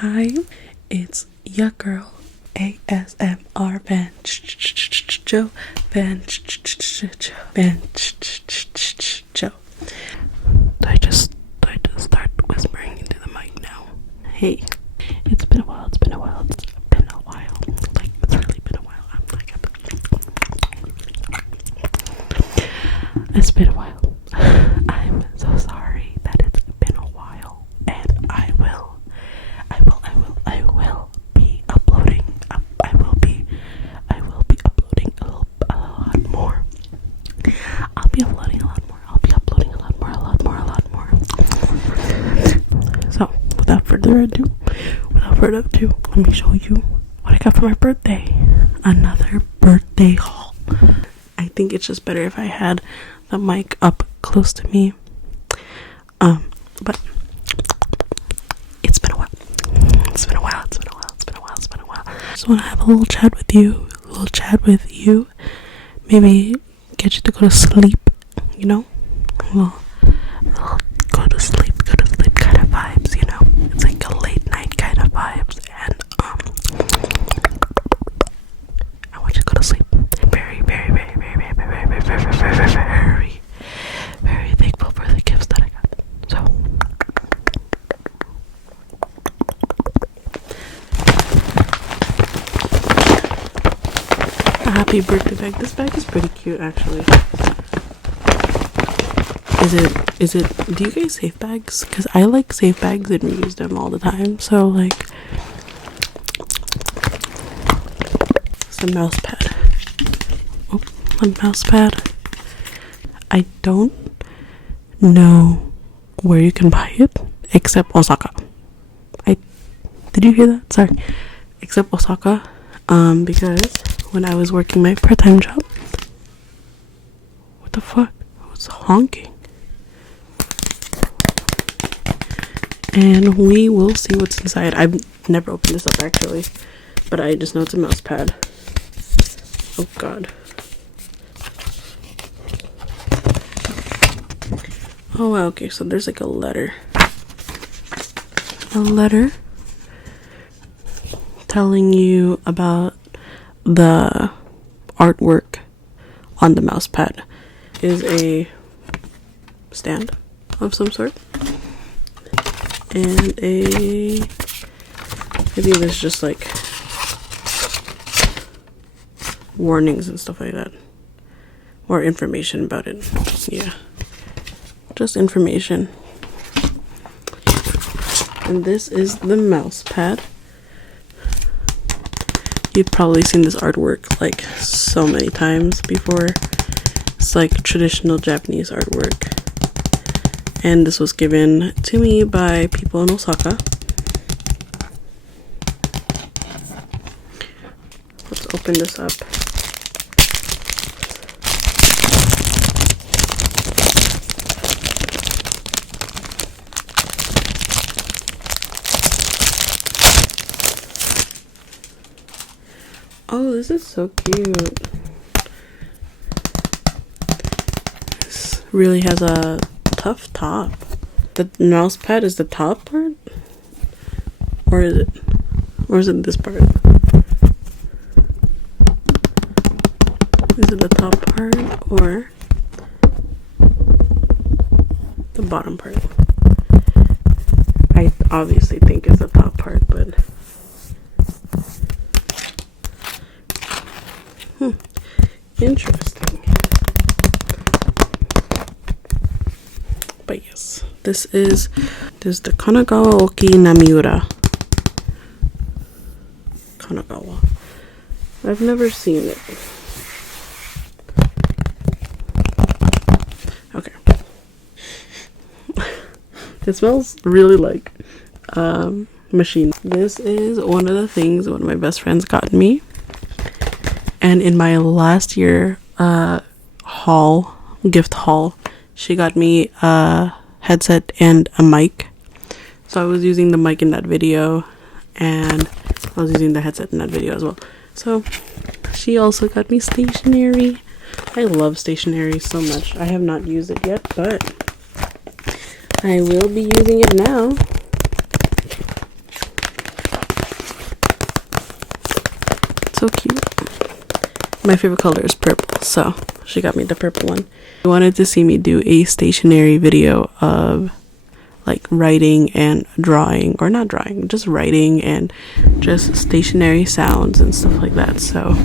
Hi, it's your girl, ASMR Vanjo. Do I just start whispering into the mic now? Hey, it's been a while. Like, it's really been a while. It's been a while. I'm so sorry that it's been a while, and I will be uploading. I will be uploading a lot more. I'll be uploading a lot more. So, without further ado, let me show you what I got for my birthday. Another birthday haul. I think it's just better if I had the mic up close to me. But it's been a while. Just want to have a little chat with you. Maybe get you to go to sleep, you know? Well, go to sleep kind of vibes, you know? It's like a late night kind of vibes. And, I want you to go to sleep. Very thankful for the gifts that I got. So, a happy birthday bag. This bag is pretty cute, actually. Is it, do you guys save bags? Because I like safe bags and reuse them all the time. So, like, it's a mouse pad. Oh, a mouse pad. I don't know where you can buy it except Osaka. Did you hear that? Sorry. Except Osaka. Because when I was working my part-time job. What the fuck? I was honking. And we will see what's inside. I've never opened this up actually, but I just know it's a mouse pad. Oh god. Oh wow, okay, so there's like a letter telling you about the artwork on the mouse pad. Is a stand of some sort, and maybe there's just like warnings and stuff like that, or information about it. Yeah, just information. And this is the mouse pad. You've probably seen this artwork like so many times before. It's like traditional Japanese artwork. And this was given to me by people in Osaka. Let's open this up. Oh, this is so cute. This really has a tough top. The mouse pad is the top part? Or is it this part? Is it the top part or the bottom part? I obviously think it's the top part, but interesting. But yes, this is the Kanagawa Oki Namiura. Kanagawa. I've never seen it. Okay. It smells really like machine. This is one of the things one of my best friends got me. And in my last year gift haul, she got me a headset and a mic. So I was using the mic in that video, and I was using the headset in that video as well. So she also got me stationery. I love stationery so much. I have not used it yet, but I will be using it now. So cute. My favorite color is purple, so she got me the purple one. She wanted to see me do a stationary video of like writing and drawing, or not drawing, just writing and just stationary sounds and stuff like that. So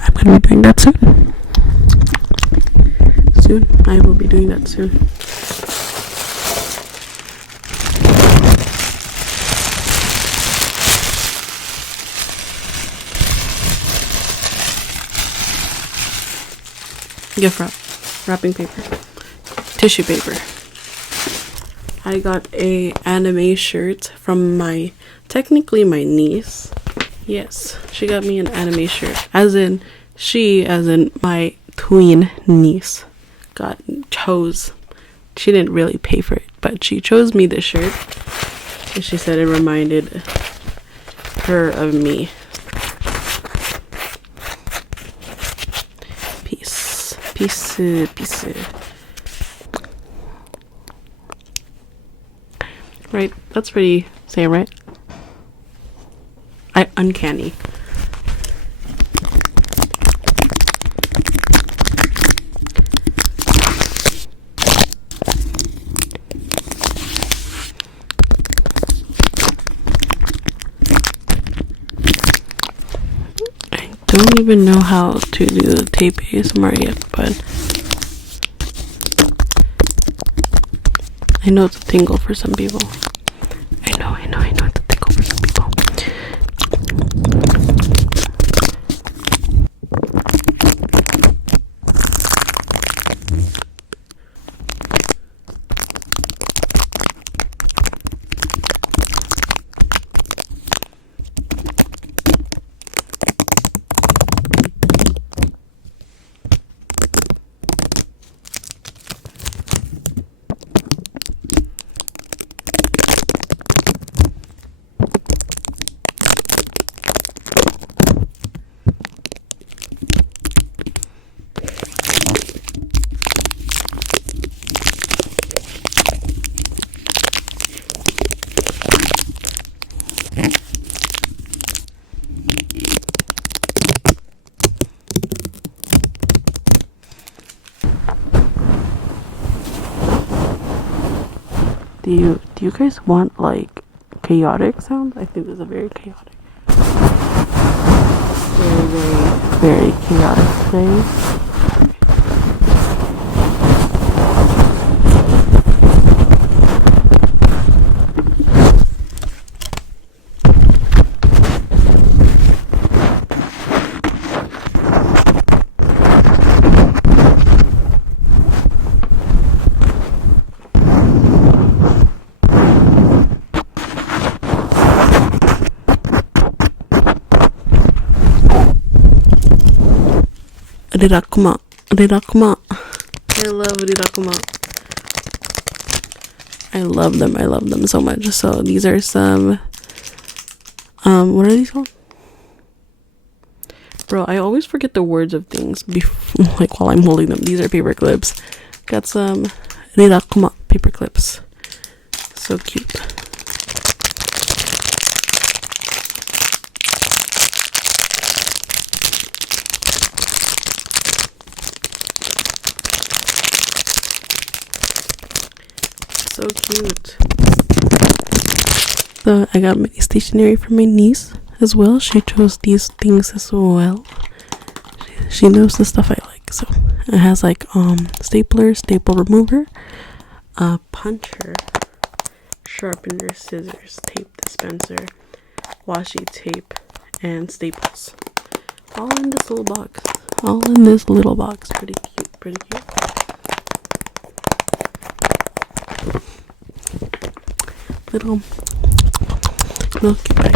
I'm gonna be doing that soon. I will be doing that soon. Gift wrap, wrapping paper, tissue paper. I got a anime shirt from technically my niece. Yes, she got me an anime shirt. As in my twin niece she didn't really pay for it, but she chose me this shirt. And she said it reminded her of me. Peace. Right, that's pretty same, right? Uncanny. I don't even know how to do the tape ASMR yet, but I know it's a tingle for some people. I know it's a tingle for some people. Do you guys want like chaotic sounds? I think this is a very chaotic. Very chaotic today. Rirakuma. I love Rirakuma. I love them so much. So these are some what are these called? Bro, I always forget the words of things like while I'm holding them. These are paper clips. Got some Rirakuma paper clips. So cute. So cute. So I got mini stationery for my niece as well. She chose these things as well. She knows the stuff I like. So it has like stapler, staple remover, puncher, sharpener, scissors, tape dispenser, washi tape, and staples. All in this little box. Pretty cute. Little cute bag.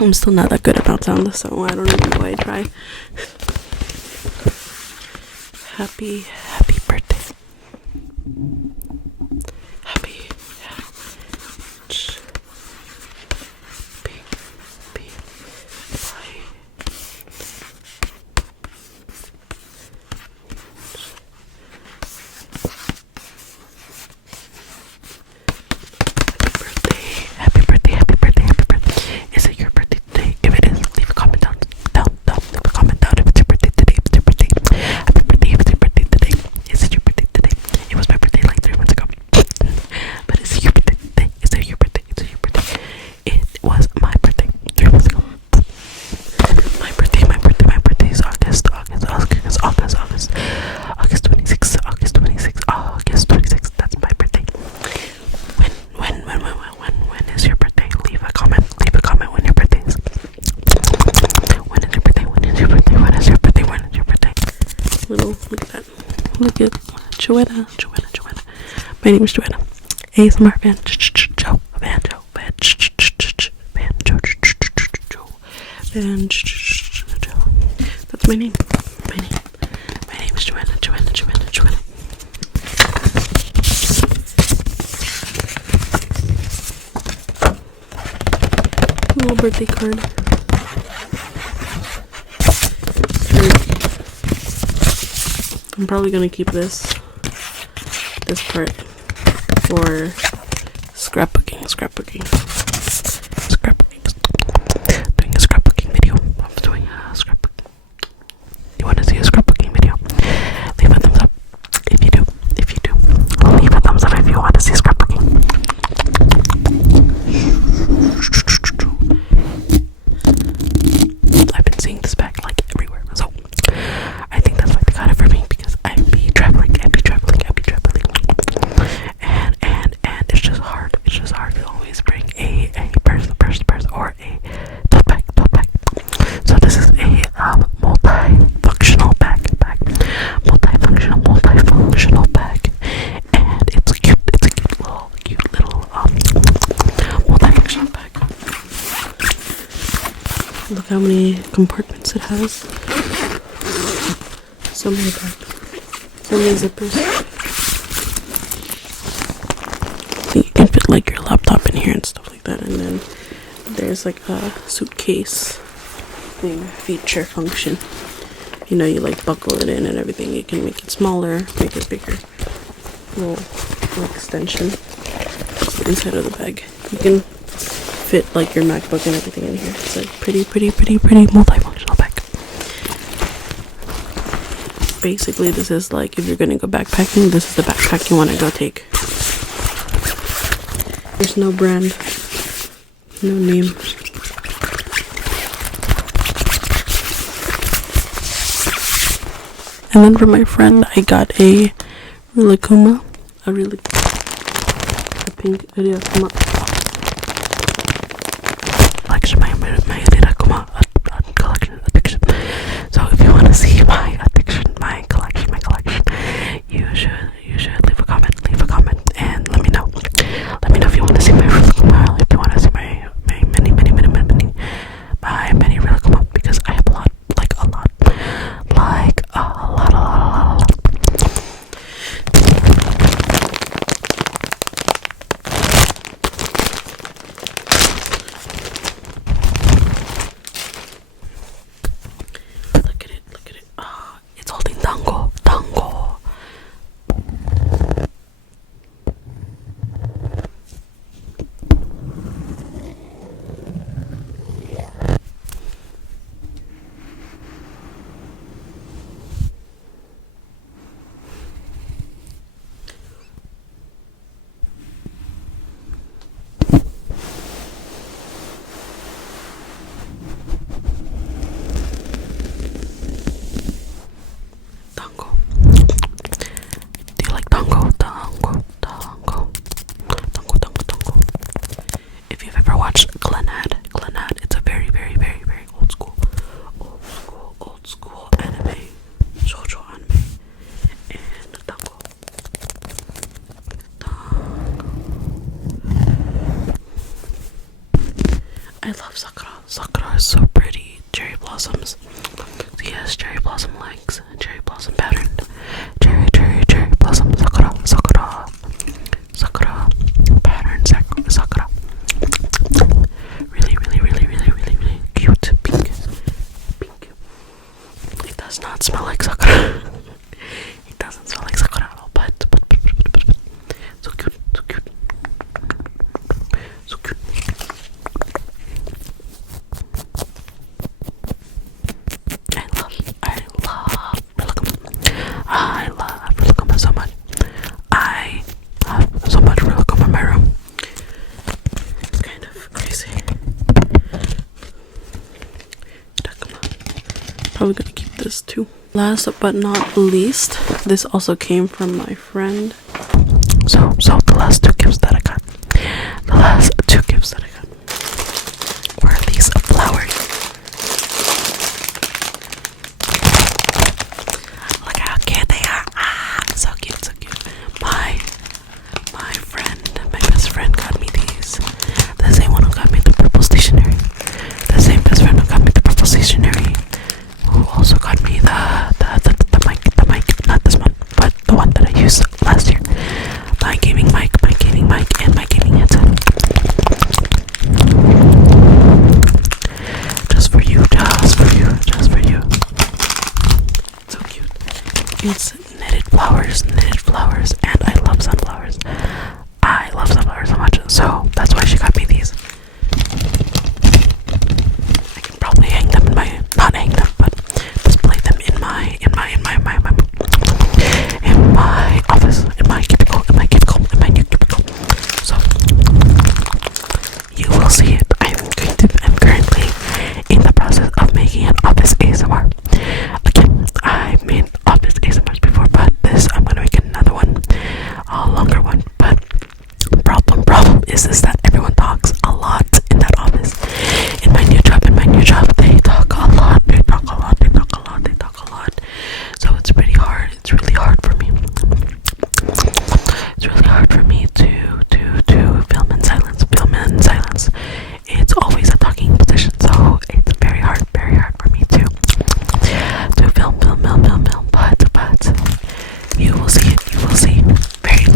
I'm still not that good about sound, so I don't even know why I try. Happy birthday. Happy My name is Joanna. ASMRvanjo. That's my name. My name is Joanna. Little birthday card. I'm probably gonna keep this part for scrapbooking. Doing a scrapbooking video. I'm doing a scrapbook. You want to see a scrapbooking video? Leave a thumbs up if you do. Leave a thumbs up if you want to see scrapbooking. I've been seeing this bag like everywhere, so I think that's why they got it for me, because I'd be traveling, and it's just hard to always bring a purse or a tote bag. So this is a multifunctional bag, and it's cute. It's a cute little multifunctional bag. Look how many compartments it has. So many zippers. I think you can fit like your laptop in here and stuff like that, and then there's like a suitcase thing, feature function. You know, you like buckle it in and everything. You can make it smaller, make it bigger. Little extension inside of the bag. You can fit like your MacBook and everything in here. It's like pretty multifunctional bag. Basically, this is like if you're gonna go backpacking, this is the backpack you want to go take. There's no brand, no name. And then for my friend, I got a Rilakkuma, a pink Rilakkuma collection, my Rilakkuma collection. So if you want to see my collection, you should leave a comment, and let me know if you want to see my Rilakkuma, if you want to see my many Rilakkuma, because I have a lot. Look at it. Oh, it's holding dango. Do you like dango? If you've ever watched Glenad, it's a very old school anime, shoujo anime, and dango. I love sakura. Sakura is so pretty. Cherry blossoms. Yes, cherry blossom legs, cherry blossom pattern, cherry blossom, sakura pattern, sakura. Really cute, pink. It does not smell like sakura. It doesn't smell like sakura at all, but so cute. I love Rilakkuma so much. I have so much Rilakkuma in my room. It's kind of crazy. Probably gonna keep this too. Last but not least, this also came from my friend. So the last two gifts that I got were these flowers. Look how cute they are. So cute. It's knitted flowers, and I love sunflowers. I love sunflowers so much, so that's why she got me these. I can probably hang them in my, not hang them, but display them in my office, in my cubicle, in my new cubicle. So you will see it. I'm currently in the process of making an office ASMR. Again, I've made office ASMRs before, but this I'm gonna make another one, a longer one. But problem is that everyone talks a lot in that office. In my new job, they talk a lot. So it's pretty hard. It's really hard for me. It's really hard for me to film in silence. It's always a talking position, so it's very hard for me to film. But you will see it. You will see very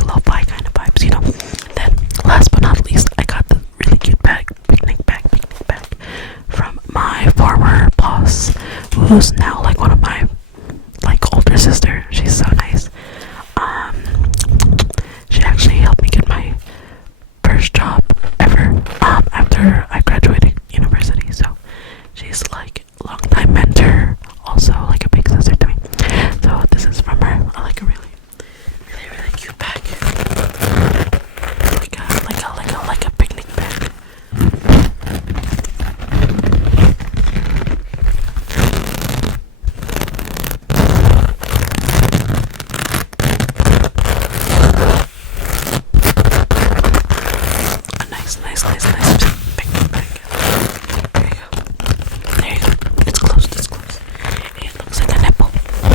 lo-fi kind of vibes, you know. Then last but not least, I got the really cute picnic bag from my former boss, who's now like one of my older sister. She's so nice. She actually helped me get my first job ever after I graduated university. So she's like a longtime mentor, also like a big sister to me. So this is from her. I like a really cute bag. Like a picnic bag. A nice picnic bag. There you go. It's closed. It looks like a nipple. I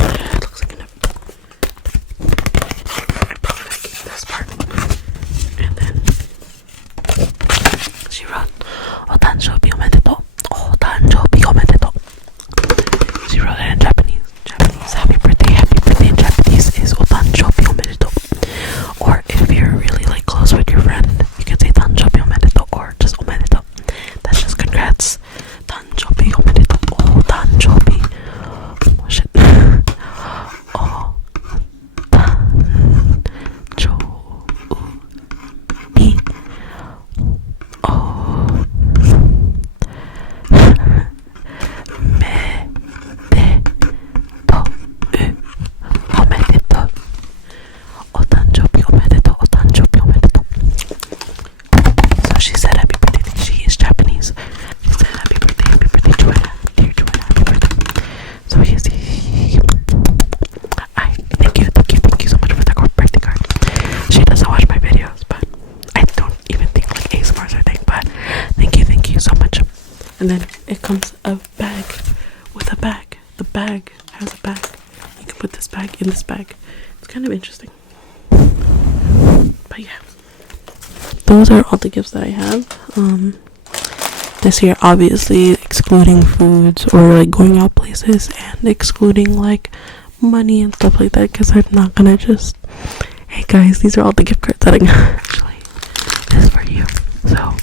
probably gotta keep this part. And then she wrote, "Otanshoubi omedetou." She wrote it in Japanese. Happy birthday in Japanese is "Otanshoubi omedetou." Or if you're really like close with your friend, you can say "Tanshoubi omedetou" or just "omedetou." That's just congrats. Tanshoubi omedetou. Oh, tanshoubi. Oh shit. Oh, tanshoubi. Oh, omedetou. Otanshoubi omedetou. So she said happy birthday. She is Japanese. She said happy birthday, Joanna. Dear Joanna, happy birthday. So yes, I thank you so much for that birthday card. She doesn't watch my videos, but I don't even think like ASMRs are thing, but thank you so much. And then it comes a bag with a bag. The bag has a bag. You can put this bag in this bag. It's kind of interesting. But yeah, those are all the gifts that I have this year, obviously excluding foods or like going out places, and excluding like money and stuff like that, because I'm not gonna just, hey guys, these are all the gift cards that I got. Actually, this is for you. So